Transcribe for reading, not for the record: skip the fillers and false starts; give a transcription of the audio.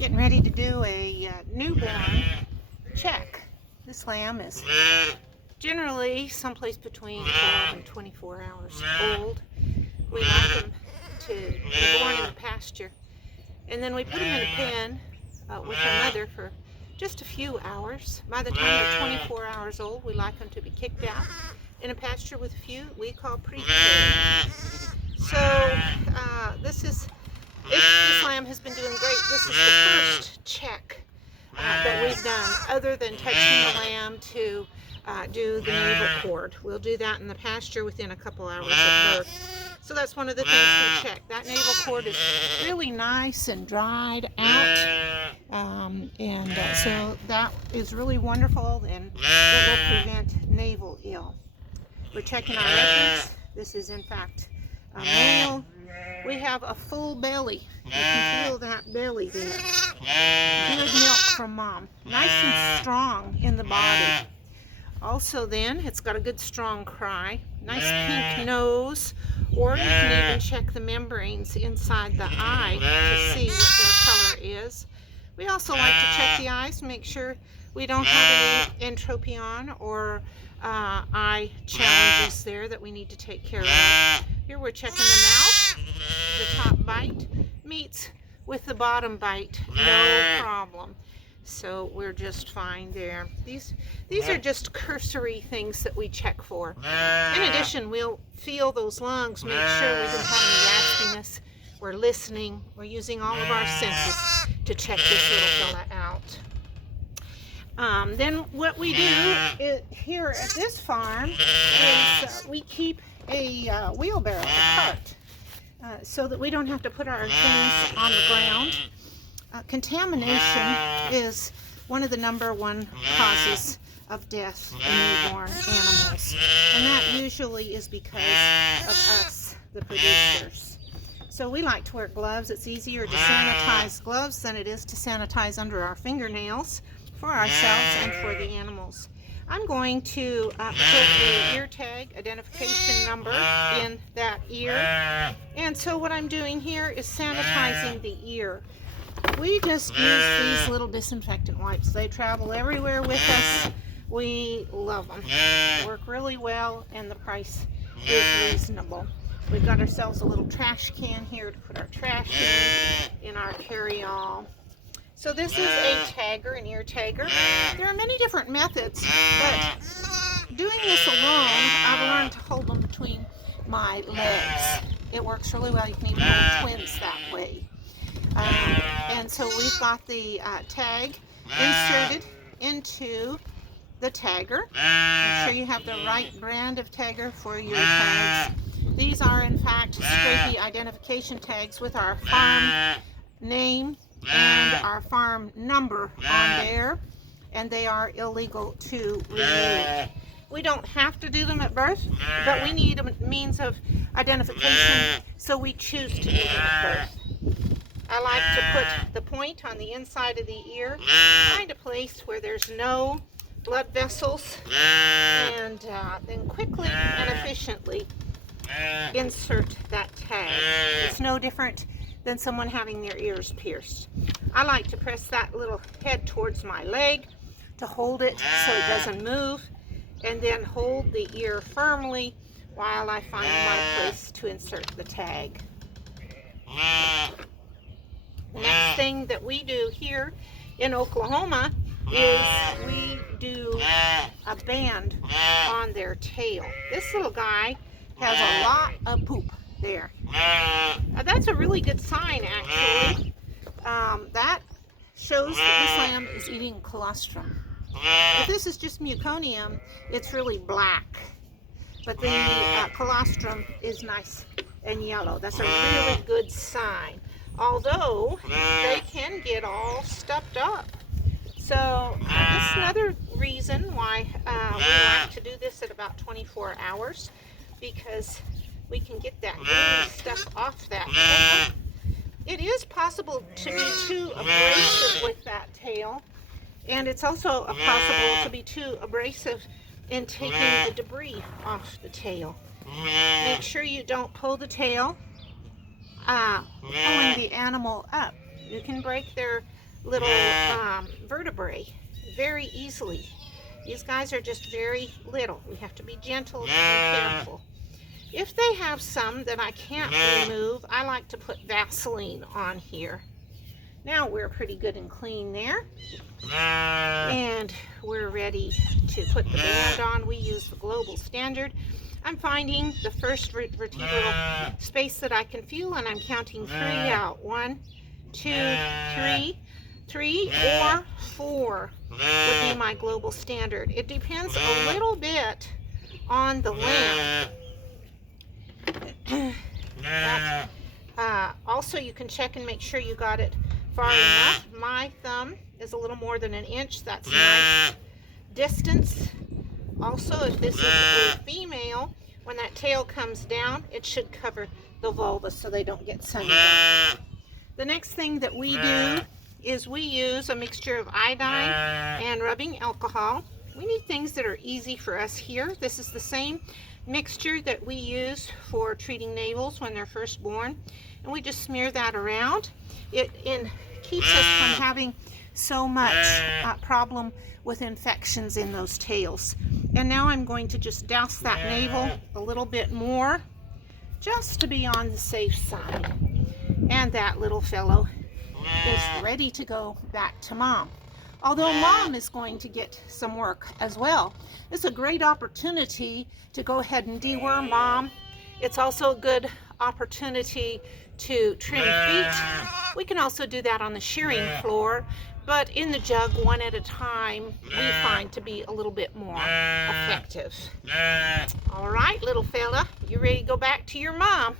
Getting ready to do a newborn check. This lamb is generally someplace between 12 and 24 hours old. We like them to be born in a pasture, and then we put them in a pen with their mother for just a few hours. By the time they're 24 hours old, we like them to be kicked out in a pasture with a few we call pre-K. So this lamb has been doing great. This is the first check that we've done, other than touching the lamb to do the navel cord. We'll do that in the pasture within a couple hours of birth. So that's one of the things we check. That navel cord is really nice and dried out, so that is really wonderful, and it will prevent navel ill. We're checking our records. This is in fact a male. We have a full belly. You can feel that belly there. Good milk from mom. Nice and strong in the body. Also then, it's got a good strong cry. Nice pink nose. Or you can even check the membranes inside the eye to see what their color is. We also like to check the eyes to make sure we don't have any entropion or eye challenges there that we need to take care of. Here we're checking the mouth. The top bite meets with the bottom bite, no problem. So we're just fine there. These are just cursory things that we check for. In addition, we'll feel those lungs, make sure we don't have any raspiness. We're listening. We're using all of our senses to check this little fella out. Then what we do here at this farm is we keep a wheelbarrow, a cart, so that we don't have to put our things on the ground. Contamination is one of the #1 causes of death in newborn animals, and that usually is because of us, the producers. So we like to wear gloves. It's easier to sanitize gloves than it is to sanitize under our fingernails for ourselves and for the animals. I'm going to put an ear tag identification number in that ear, and so what I'm doing here is sanitizing the ear. We just use these little disinfectant wipes. They travel everywhere with us. We love them. They work really well, and the price is reasonable. We've got ourselves a little trash can here to put our trash in our carry-all. So this is a tagger, an ear tagger. There are many different methods, but doing this alone, I've learned to hold them between my legs. It works really well. You can even hold twins that way. And so we've got the tag inserted into the tagger. Make sure you have the right brand of tagger for your tags. These are in fact Scrapie identification tags with our farm name and our farm number on there, and they are illegal to remove. We don't have to do them at birth, but we need a means of identification, so we choose to do them at birth. I like to put the point on the inside of the ear, find a place where there's no blood vessels, and then quickly and efficiently insert that tag. It's no different than someone having their ears pierced. I like to press that little head towards my leg to hold it so it doesn't move, and then hold the ear firmly while I find my place to insert the tag. The next thing that we do here in Oklahoma is we do a band on their tail. This little guy has a lot of poop there. That's a really good sign, actually. That shows that this lamb is eating colostrum. If this is just meconium, it's really black. But the colostrum is nice and yellow. That's a really good sign. Although they can get all stuffed up. So this is another reason why we like to do this at about 24 hours, because we can get that gooey stuff off that tail. It is possible to be too abrasive with that tail, and it's also possible to be too abrasive in taking the debris off the tail. Make sure you don't pull the tail, pulling the animal up. You can break their little vertebrae very easily. These guys are just very little. We have to be gentle and careful. If they have some that I can't remove, I like to put Vaseline on here. Now we're pretty good and clean there. And we're ready to put the band on. We use the global standard. I'm finding the first vertebral space that I can feel, and I'm counting 3 out. 1, 2, 3. 3 or 4 would be my global standard. It depends a little bit on the length. Also, you can check and make sure you got it far enough. My thumb is a little more than 1 inch. That's a nice distance. Also, if this is a female, when that tail comes down, it should cover the vulva so they don't get sunburned. The next thing that we do is we use a mixture of iodine and rubbing alcohol. We need things that are easy for us here. This is the same mixture that we use for treating navels when they're first born, and we just smear that around. It keeps us from having so much problem with infections in those tails. And now I'm going to just douse that navel a little bit more just to be on the safe side. And that little fellow is ready to go back to mom. Although mom is going to get some work as well. It's a great opportunity to go ahead and deworm mom. It's also a good opportunity to trim feet. We can also do that on the shearing floor, but in the jug, 1 at a time, we find to be a little bit more effective. All right, little fella, you ready to go back to your mom?